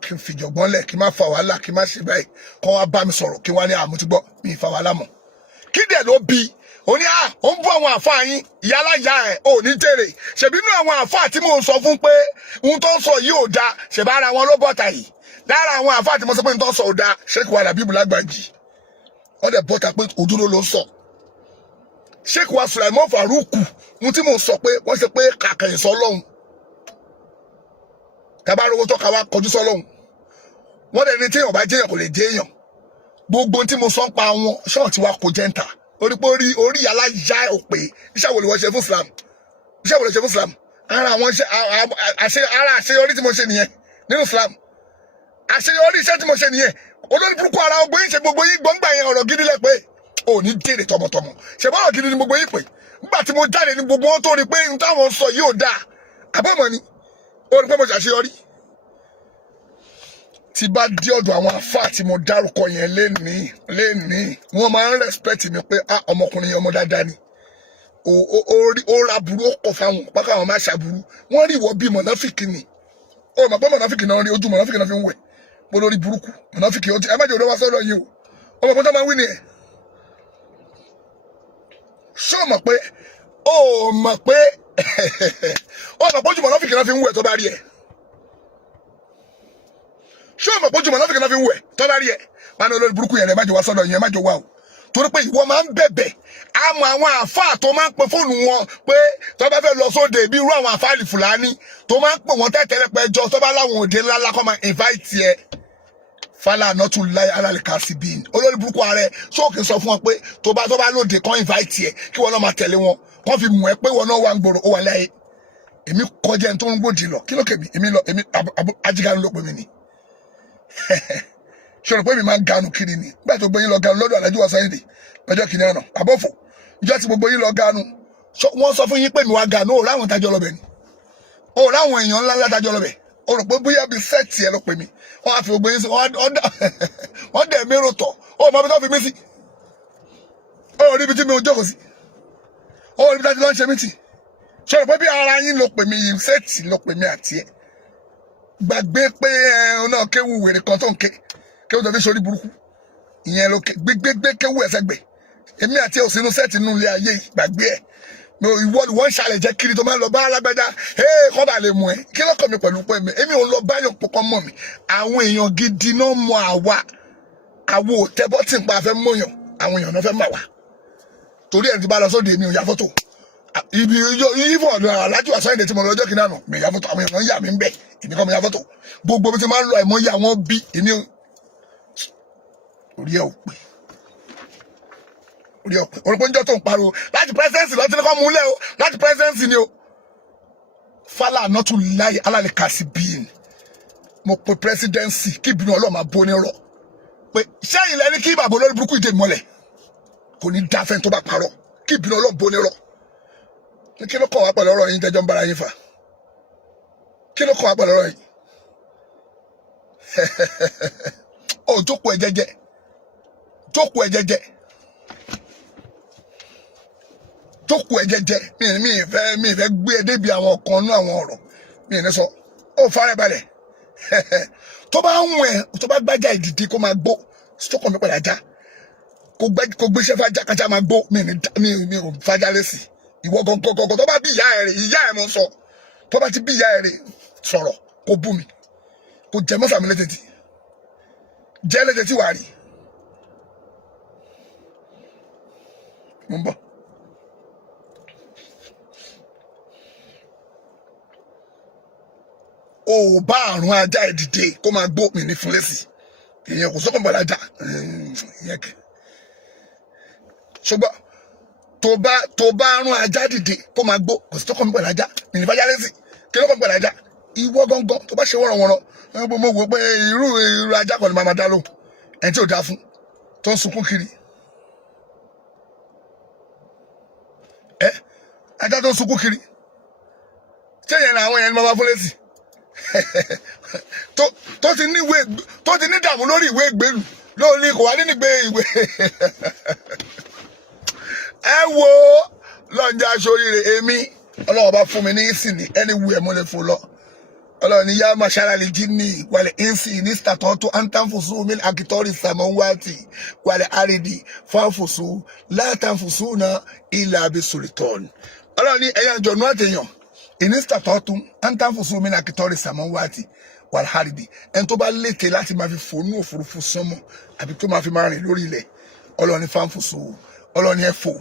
kí n fìjọ̀gbọ́n lẹ̀ kí n má fa wàhálà kí n má ṣe báyìí kọ́ wá bá mi sọ̀rọ̀ kí wọ́n á ní àmútígbọ́ mi ì fa wàhálà mọ́ kí dẹ̀ ló bí ó ní ó ń bú àwọn àfáà yín ìyálàyà ẹ̀ ò ní jèrè ṣèbí inú àwọn àfáà tí mò ń sọ fún pé ohun tó ń sọ yìí ò dáa ṣèbá ara wọn ló bọ́ta yìí lára àwọn àfáà tí mo sọ pé ohun tó ń sọ ò dáa Sheikh wa Labeeb Lagbaji wọ́n dẹ̀ bọ́ta pé òdúró ló ń sọ Sheikh wa Sulaiman Faruku ohun tí mò ń sọ pé wọ́n ṣe pé kàkàyìn sọ lọ́hùn tabarowó tó ká wá kọjú sọ lọ́hùn wọ́n dẹ̀ ní tí èèyàn bá jẹ́yàn kò lè jẹ́ èèyàn gbogbo tí mo sọ ń pa wọn ṣọ́ọ̀tì wa kò jẹ́ǹtà orí pé orí alájà òpè iṣẹ́ wo lè wọ́n ṣe fún Islam iṣẹ́ wo lè ṣe fún Islam ara àwọn àṣeyọrí tí mo ṣe nìyẹn nínú Islam àṣeyọrí iṣẹ́ tí mo ṣe nìyẹn olórí burúkú ara ọgbẹ́ yìí ṣe gbogbo yìí gbọ́ngbà yẹn ọ̀rọ̀ gidi lẹ pé ò ní jèrè tọmọtọmọ ṣe bá ọ̀rọ̀ gidi ni gbogbo yìí pé nígbà tí mo jáde ní gbogbo wọn tó rí pé n táwọn sọ yìí ò dáa àbọ̀mọ̀ ni ó rí pé mo ṣàṣeyọrí tí bá dé ọ̀dọ̀ àwọn àfáà tí mo dárúkọ yẹn lénìí wọ́n máa ń respect mi pé ọmọkùnrin yẹn ọmọ dáadáa ni ó ra burú ó kọ̀ fáwọn pákà àwọn máa ṣàbúrú wọ́n rí ìwọ bí mọ̀náfìkì ni ó mọ̀ pé mọ̀náfìkì náà rí ojú mọ̀náfìkì náà fi ń wẹ̀ pé lórí burúkú mọ̀náfìkì ẹ má jẹ́ òde wá sọ́dọ̀ yìí o ọmọ kan tó máa ń wí nìyẹn ṣé o mọ̀ pé ojú mọ̀náfìkì náà fi ń wẹ̀ tó bá rí ẹ ṣé o mọ̀ pé ojú mọ̀náfìkì náà fi ń wẹ̀ tó bá rí ẹ máa ní olórí burúkú yẹn ẹ má jẹ́ wá sọ́dọ̀ yìí ẹ má jẹ́ wá o torí pé ìwọ máa ń bẹ̀bẹ̀ àmọ́ àwọn àfáà tó máa ń pe fóònù wọn pé tó bá fẹ́ lọ sóde bí irú àwọn àfáàlì Fúlàní tó máa ń pè wọ́n tẹ́tẹ́lẹ̀ pẹ́jọ tó bá láwọn òde ńlá lákọ́ máa invite ẹ fálà nọ́tù láì alálẹ̀ká sí bíi olórí burúkú ààrẹ sóòkè sọ fún wọn pé tó bá lóde kan invite ẹ kí wọn náà máa tẹ̀lé wọn kán fi mú ẹ pé wọn náà wà ń gbòòrò ó wà láyé èmi kọjá ẹni tó ń gbòdì lọ kí ló kèmí èmi ajígánu ló pè mí ni ṣòro pé mi máa ń ganu kiri ni nígbà tó gbóyin lọ ganu lọ́dọ̀ Alhaji wa Saheed lọ́jọ́ kìíní àná àbọ̀fò ìjọ tí gbogbo yín lọ ganu wọ́n sọ fún yín pé mi wá ganu ó ráwọn tájọ́ lọ́bẹ̀ ni ó ráwọn èèyàn ńlá tájọ́ lọ́bẹ̀ ó rò pé bóyá bíi sẹ́ẹ̀tì ẹ ló pè mí wọ́n á fi gbogbo yín sí wọ́n dẹ̀ mérò tọ̀ ó mọ ibi tó fi mí sí ó rí ibi tí mi ò jókòó sí ó rí ibi tí wọ́n ń ṣe mí tì ṣòro pé bí ara yín ló pè mí sẹ́ẹ̀tì ló pè mí àti ẹ gbàgbé pé náà kéwù wèrè kan tó ń ké kéwù tó fi sórí burúkú ìyẹn ló gbégbé kéwù ẹsẹgbẹ èmi àti ẹ ò sínú sẹẹtì nínú ilé ayé yìí gbàgbé ẹ ìwọ ni wọn ń ṣàlẹ̀ jẹ́ kiri tó máa ń lọ bá alágbádá kọ́ bá lè mú ẹ kí lọ́kọ̀ mi pẹ̀lú pé mi èmi ò lọ báyọ̀ pọ̀kọ́ mọ̀ mi àwọn èèyàn gidi náà mọ àwa ò tẹ́ bọ́tì ń pa afẹ́ mọ̀yàn àwọn èèyàn náà fẹ́ mà wá torí ẹni tí bá lọ sóde mi ò yá fọ́tò ibi ìfọ̀ Alhaji wa Saheed tí mo lọ ọjọ́ kìíní àná mi ò yá fọ́tò àwọn èèyàn yà mí ń bẹ̀ èmi kọ́ mi yá fọ́tò gbogbo mi ti máa ń lọ àìmọ́ yà wọ́n bí èmi orí ẹ̀ ò pé orúkọ ń jọ tó ń pariwo láti presidency lọ́tí ní kọ́ mú lẹ́ o láti presidency ni o fálà nọ́tù láì alálẹ̀ká sí bíi mo pe presidency kí ìbínú Ọlọ́run máa bó ní rọ pé sẹ́yìn lẹ́ni kí bàbá olórí burúkú ìdè mọ́lẹ̀ kò ní dáfẹ́ tó bá parọ́ kí ìbínú Ọlọ́run bó ní rọ ní kí ló kọ̀ wá pẹ̀lú ọ̀rọ̀ yín tẹ́jọ́ ń bára yín fà kí ló kọ̀ wá pẹ̀lú ọ̀rọ̀ yín ó jókòó ẹ jẹ́jẹ́ jókòó ẹ jẹ́jẹ́ jókòó ẹ jẹ́jẹ́ mi ìfẹ́ gbé ẹ débi àwọn kan nú àwọn ọ̀rọ̀ mi ì ní sọ ó fara balẹ̀ tó bá ń wẹ̀ tó bá gbájà ìdìdí kó máa gbó sọ́kàn mi padà já kó gbéṣẹ́ fájá kájá máa gbó mi ò fájá lẹ́sì ìwọ gọgọgọgọ tó bá bí ìyá ẹ̀ mo sọ tó bá ti bí ìyá ẹ̀ rẹ̀ sọ̀rọ̀ kó bú mi kó jẹ mọ́fà mi létí jẹ́ létí wà rí mo ń bọ̀ o bá àrùn ajá ẹ̀ dìde kó máa gbó mi ní fún lẹ́sì ìyẹn kò sọ́kàn bọ̀dá ajá ìyẹn kì ṣùgbọ́n tó bá àrùn ajá dìde kó máa gbó kò sọ́kàn bọ̀dá ajá mi ní fájá lẹ́sì kí ló kàn bọ̀dá ajá ìwọ gangan tó bá ṣe wọ́rọ̀wọ́rọ̀ mo wò pé irú ajá kan ni màá máa dá lóhùn ẹni tí ò dá fún tó ń sunkún kiri ajá tó ń sunkún kiri ṣé yẹn ni àwọn yẹn ni máa bá fún lẹ́sì tó ti ní dààmú lórí ìwé ìgbélú lórí kò wá nínú ìwé ẹ wo lọ́njà aṣoríire èmi ọlọ́wọ́ bá fún mi ní ìsìn ní anywhere mo lè fò lọ ọlọ́wọ́ ní yá máṣára lè jí ní ìwàlẹ̀ ìsìn ní sàtọ́tù antanfusu min akitori samanwati wàlẹ̀ àrídì fáfusu látànfusu náà ilà abisulitọ́ọ̀nù ọlọ́wọ́ ní ẹ̀yà ìjọ̀nù àtẹ̀yàn ìnísítàtọ́tún antanfusu min akitori samanwati wàlẹ̀ àrídì ẹni tó bá lékè láti máa fi fòónú òfurufú sánmọ̀ àbí tó máa fi máa rìn lórí ilẹ̀ ọlọ́wọ́ ní fáfusu ọlọ́wọ́ ní ẹ̀fọ́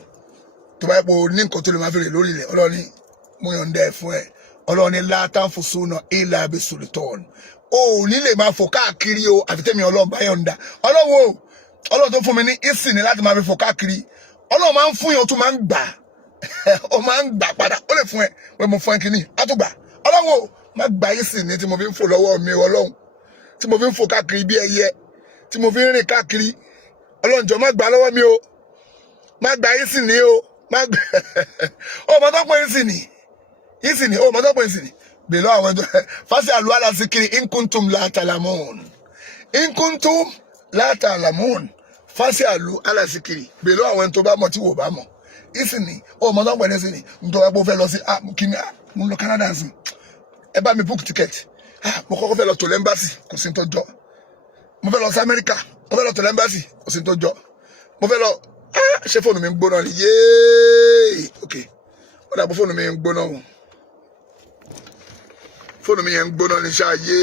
tó bá yẹ pé ní nǹkan tó lè máa fi rìn lórí ilẹ̀ ọlọ́wọ́ ní mo yọ̀ǹda ẹ̀ fún ẹ ọlọ́run ní látàfùsùnà ilà abisulitọ́ọ̀nù o ní lè máa fò káàkiri o àfi tẹ́mi ọlọ́run bá yọ̀ǹda ọlọ́run tó fún mi ní ìsìn ní láti máa fi fò káàkiri ọlọ́run máa ń fún yẹn o tún máa ń gbà ó máa ń gbà padà ó lè fún ẹ pé mo fún ẹ kínní á tún gbà ọlọ́run má gbà ìsìn ní tí mo fi ń fò lọ́wọ́ mi ọlọ́run tí mo fi ń fò káàkiri bí ẹyẹ tí mo fi ń rìn káàkiri ọlọ́run jọ̀ọ́ má gbà lọ́wọ́ mi o má gbà ìsìn ní o má gbà ọmọ tó pé ìsìn ní ìsìnì ó mọ́tò pé ìsìnì bèlò àwọn ẹjọ́ fásitì àlùwà lásìkiri inkuntum látàlámùn fásitì àlùwà lásìkiri bèlò àwọn ẹni tó bá mọ̀ tí wò bá mọ̀ ìsìnì ó mọ́tò pé ìsìnì nítorí pé ó fẹ́ lọ sí kíni mo lọ Canada sí ẹ bá mi book ticket mo kọ́kọ́ fẹ́ lọ tó lẹ́mbàsì kò sí tó jọ mo fẹ́ lọ sí Amẹ́ríkà mo fẹ́ lọ tó lẹ́mbàsì kò sí tó jọ mo fẹ́ lọ ṣé fóònù mi ń gbóná ni yéé ok ó dàbọ̀ fóònù mi ń gbóná o. Fóònù mi yẹn ń gbóná ní ṣáàyè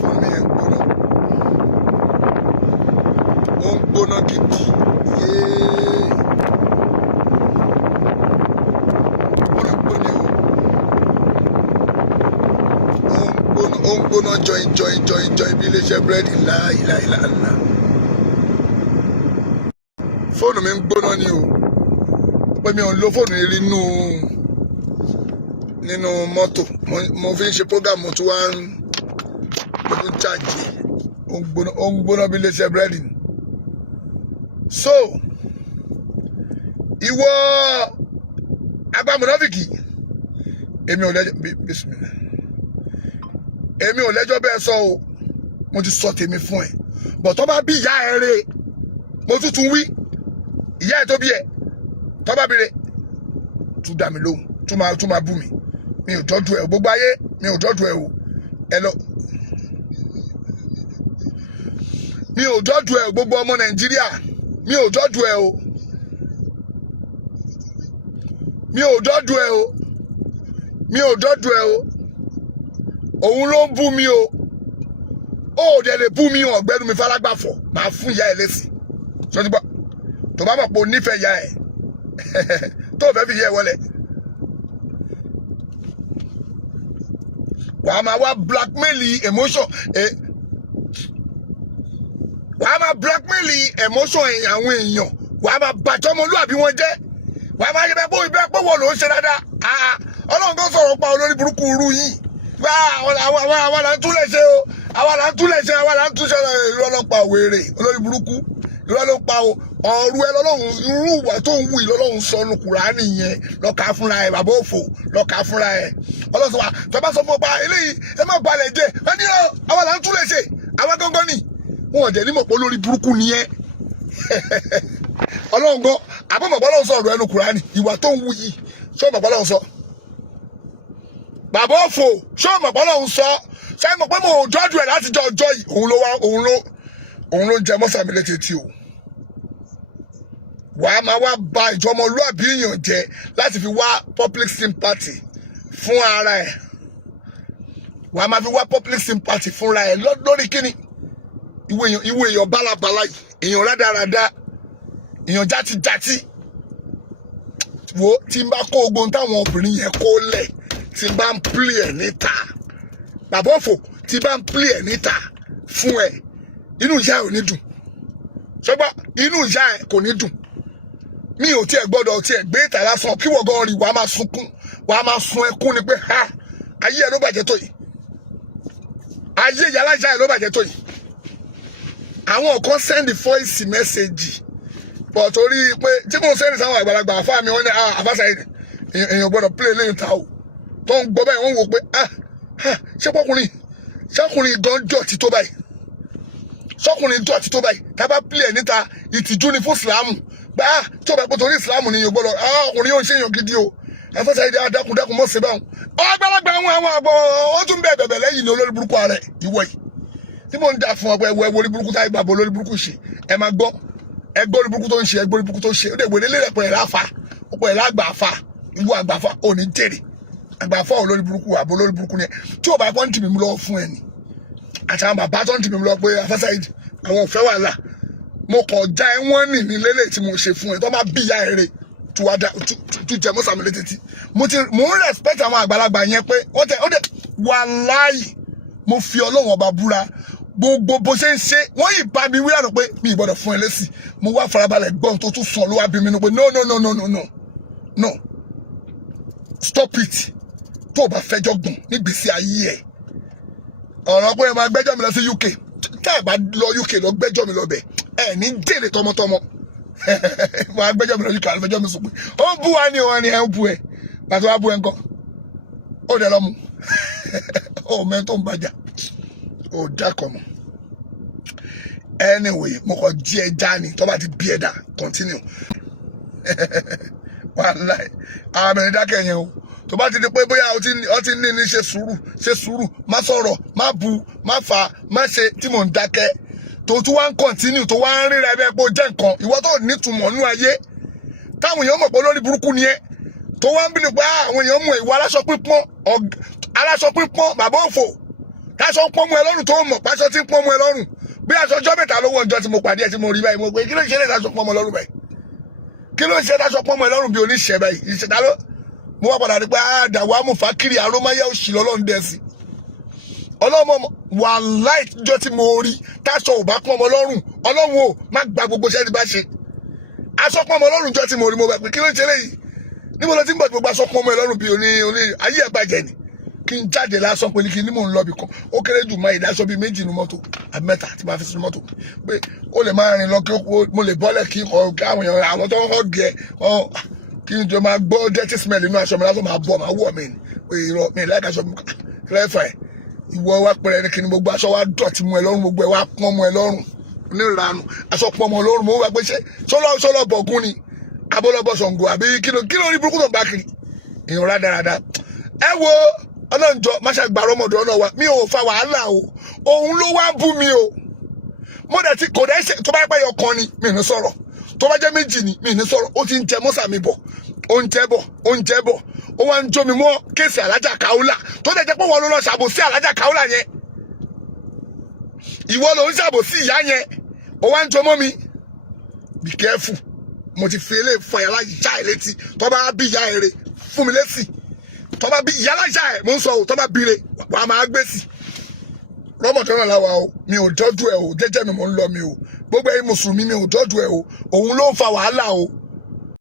fóònù mi yẹn ń gbóná ó ń gbóná gidi yéé ó ń gbóná jọin bí iléeṣẹ́ búrẹ́dì láìláìláìlá fóònù mi ń gbóná ni o pé mi ò ń lo fóònù yìí rí nínú mọ́tò mo fi ń ṣe program mo tún ṣáàjì ó ń gbóná bí iléeṣẹ́ búrẹ́dì so ìwọ agbámúnáfìkì èmi ò lẹ́jọ́ bẹ́ẹ̀ sọ o mo ti sọ tèmi fún ẹ bọ̀ tó bá bí ìyá ẹ rè mo tún wí ìyá ẹ tó bí ẹ tó bá bí rè tún dá mi lóhùn tún máa bú mi mi ò jọ́jú ẹ gbogbo ayé mi ò jọ́jú ẹ o ẹ lọ mi ò jọ́jú ẹ gbogbo ọmọ Nàìjíríà mi ò jọ́jú ẹ o mi ò jọ́jú ẹ o mi ò jọ́jú ẹ o òun ló ń bú mi o ó dẹ̀ lè bú mi ọ̀gbẹ́nu mi falágbàfọ̀ máa fún ìyá ẹ lésì sọ́túbọ̀ tó bá mọ̀ pé o nífẹ̀ẹ́ ìyá ẹ tó fẹ́ fi ìyá ẹ wọlé wàá máa wá blackmail emotion wàá máa blackmail emotion àwọn èèyàn wàá máa bàjọ́ ọmọlúwàbí wọn jẹ́ wàá máa yẹ bẹ́ẹ̀ pé wọ́n ló ń ṣe dáadáa ọlọ́run tó sọ̀rọ̀ pa olórí burúkú rú yìí wá àwọn là ń túlẹ̀ ṣe o àwọn là ń túlẹ̀ ṣe àwọn là ń túṣe irọ́ ló pa wèrè olórí burúkú irọ́ ló pa o ọ̀rú ẹ lọ́lọ́run irú ìwà tó ń wù yìí lọ́lọ́run sọ nu Kùránì yẹn lọ́ka fúnra ẹ bàbá òfò lọ́ka fúnra ẹ ọlọ́sọ̀ wa tọ́ba sọ fún ọba eléyìí ẹ má balẹ̀ jẹ́ ẹ ní ọ àwọn là ń túlẹ̀ ṣe àwọn gángan ni wọn ò jẹ́ ní mọ̀pọ̀ lórí burúkú nìyẹn ọlọ́run gan àbọ̀mọ̀pọ̀ lọ́run sọ ọ̀rọ̀ ẹnu Kùránì ìwà tó ń wù yìí ṣé ọmọpọ̀ lọ́run sọ bàbá òfò ṣé ọmọpọ̀ lọ́run sọ ṣé mọ̀ pé mo ò jọ́jú ẹ̀ láti jọ ọjọ́ yìí òun ló ń jẹ mọ́sàmí létí tí o wàá máa wá ba ìjọmọlúàbí èèyàn jẹ láti fi wá public sympathy fún ara ẹ wàá máa fi wá public sympathy fúnra ẹ lórí kíni ìwé èèyàn bálabàlá yìí èèyàn rádaràda èèyàn játijàti wo tí n bá kó ogun táwọn obìnrin yẹn kó lẹ̀ tí bá ń play ẹ̀ níta bàbá òfò tí bá ń play ẹ̀ níta fún ẹ inú ìyá ẹ ò ní dùn ṣùgbọ́n inú ìyá ẹ kò ní dùn mi ò tiẹ̀ gbọ́dọ̀ tiẹ̀ gbé ìta lásán kí wọ́n gan rí wàá máa sunkún wàá máa sun ẹkún ni pé ha ayé ẹ ló bàjẹ́ tó yìí ayé ìyá alájà ẹ ló bàjẹ́ tó yìí àwọn kan send voice message but torí pé tí mo send sáwọn àgbàlagbà àfáà mi wọ́n ní àfáàsà yìí èèyàn gbọ́dọ̀ play lẹ́yìn ta o tó ń gbọ́ báyìí wọ́n wò pé ṣọkùnrin gan dọ̀tí tó báyìí ṣọkùnrin dọ̀tí tó báyìí tá a bá play níta ìtìjú ni fún ìsìlámù gbà tí o bá pẹ́ torí ìsìlámù ni èèyàn gbọ́dọ̀ ọkùnrin yóò ṣe èèyàn gidi o àfáàsà yìí dákun mọ́ sí báwọn ọgbàlagbà àwọn àgbọ̀ ó tún bẹ̀bẹ̀ lẹ́yìn ní olórí burúkú ààrẹ ìwọ yìí tí mo ń dà fún ọgbà ẹwọ olórí burúkú táyé gbàgbọ́ olórí burúkú ṣe ẹ máa gbọ́ ẹgbẹ́ olórí burúkú tó ń ṣe ẹgbẹ́ olórí burúkú tó ń ṣe ó dẹ̀ wọlé lé rẹpẹ̀ láfa ó pẹ̀ lágbàáfa ìwọ àgbàáfa ò ní jèrè àgbàáfa olórí burúkú àbò olórí burúkú ni tí ò bá pọ́n tì mí mú lọ fún ẹ ni àti àwọn bàbá tó ń tì mí mú lọ pé afẹ́sà yìí àwọn òfẹ́ wàhálà mo kàn já ẹ wọ́n nì ní lélẹ̀ tí mo ṣe fún ẹ tó má bí ìyá ẹ rè tu jẹ mọ́ sàmì létí mo ń respect àwọn àgbàlagbà yẹn pé ó dẹ̀ wàláhì mo fi Ọlọ́run ọba búra gbogbo bó ṣe ń ṣe wọ́n yìí bá mi wíwá nù pé mi ìgbọ́dọ̀ fún ẹ lésì mo wá farabalẹ̀ gbọ́n tó tún sàn ló wá bí mi nù pé no stop it tó o bá fẹjọ́ gùn nígbèsí ayé ẹ̀ ọ̀rọ̀ pé ẹ máa gbẹ́jọ́ mi lọ sí UK tá ẹ bá lọ UK lọ gbẹ́jọ́ mi lọ bẹ̀ ẹ ní jèrè tọmọtọmọ máa gbẹ́jọ́ mi lọ UK àlùfẹ́jọ́ mi sùn pé ó ń bú wa ní òun ni ẹ ń bú ẹ pàtó wá bú ẹ ńkọ́ ó dẹ lọ mu ó mẹ́ tó ń bàjá ó dákọ̀ mọ́ anyway mo kàn jí ẹ já ni tó bá ti bí ẹ dá continue wàláì àwọn abẹ̀rẹ̀ dákẹ́ yẹn o tó bá ti di pé bóyá o ti ní ní ṣe sùúrù má sọ̀rọ̀ má bu má fà má ṣe tí mò ń dákẹ́ tó tún wá ń continue tó wá ń ríra ẹbẹ́ pé ó jẹ́ nǹkan ìwọ tó nítumọ̀ nú ayé táwọn èèyàn mọ̀ pé lórí burúkú ni ẹ tó wá ń bí ni pé àwọn èèyàn mọ̀ ìwọ aláṣọ pípọ́n bàbá òfò táṣọ ń pọ́n mú ẹ lọ́rùn tó mọ̀ páṣọ tí ń pọ́n mú ẹ lọ́rùn bí aṣọ ọjọ́ mẹ́ta lówó ọjọ́ tí mo pàdé ẹ tí mo rí báyìí mo pé kí ló ń ṣe láṣọ pọ́n mọ́ lọ́rùn báyìí kí ló ń ṣe láṣọ pọ́n mọ́ ẹ lọ́rùn bí oníṣẹ́ báyìí ìṣẹ̀dá ló mo wá padà rí pé àdàwọ̀ amúfàkiri àrómáyé òṣì lọ́lọ́run dẹ̀ sí ọlọ́mọ wà láìjọ́ tí mo rí táṣọ ò bá pọ́n mọ́ lọ́rùn ọlọ́run ò má gba gbogbo ṣẹ́ni bá ṣe aṣọ pọ́n mọ́ lọ́rùn jọ́ tí mo rí mo bá pé kí ló ń ṣe léyìí níbo ló ti ń bọ̀ gbogbo aṣọ pọ́n mọ́ ẹ lọ́rùn bí oní ayé ẹ̀ bàjẹ́ ni kí n jáde lásán pé kí ni mò ń lọ bì kan ó kéré jù máa ìdáṣọ bíi méjì ní mọ́tò àbí mẹ́ta tí máa fi sínú mọ́tò pé ó lè máa rìn lọ kí mo lè bọ́lẹ̀ kí àwọn èèyàn àwọn tó ń họ́ gẹ̀ kí n jọ máa gbọ́ dirty smell inú aṣọ mi lásán máa bọ̀ máa wọ̀ mí ni pé irọ́ mi láìka aṣọ mi rẹ́fà ẹ̀ ìwọ wá pẹ̀rẹ̀ ní kí ni gbogbo aṣọ wa dọ̀tí mọ́ ẹ lọ́rùn gbogbo ẹ wá pọ́n mọ́ ẹ lọ́rùn níranu aṣọ pọ́n mọ́ lọ́rùn mo wá pé ṣé sọ́lọ́ bọ̀gún ni abọ́lọ́bọ̀ Ṣàngó àbí kí ló rí burúkú tó ń bá kiri èèyàn rádaràda ẹ wo ọlọ́njọ́ má ṣàgbàrọ̀ ọmọdé ọ̀nà wa mi ò fa wàhálà o òun ló wá bú mi o mo dẹ̀ ti kò dẹ́ ṣe tó bá pẹ́ yọ kan ni mi ní sọ̀rọ̀ tó bá jẹ́ méjì ni mi ní sọ̀rọ̀ ó ti ń jẹ mọ́sà mi bọ̀ ó ń jẹ́ bọ̀ ó wá ń jó mi mọ́ kéèsì Alájà Kaola tó dẹ̀ jẹ́ pé wọ́n ló lọ ṣàbòsí Alájà Kaola yẹn ìwọ ló ń ṣàbòsí ìyá yẹn ó wá ń jó mọ́ mi be careful mo ti fi eléyìí fọ ìyá láyà ẹ̀ létí tó bá bí ìyá ẹ̀ rè fún mi lésì tọ́ba bí ìyálàjà ẹ̀ mo ń sọ ò tọ́ba bire wàá máa gbé sí rọ́mọ̀tọ́nà láwa o mi ò dọ́dú ẹ̀ o jẹ́jẹ́ mi mo ń lọ mi o gbogbo ẹ̀yin mùsùlùmí mi ò dọ́dú ẹ̀ o òun ló ń fa wàhálà o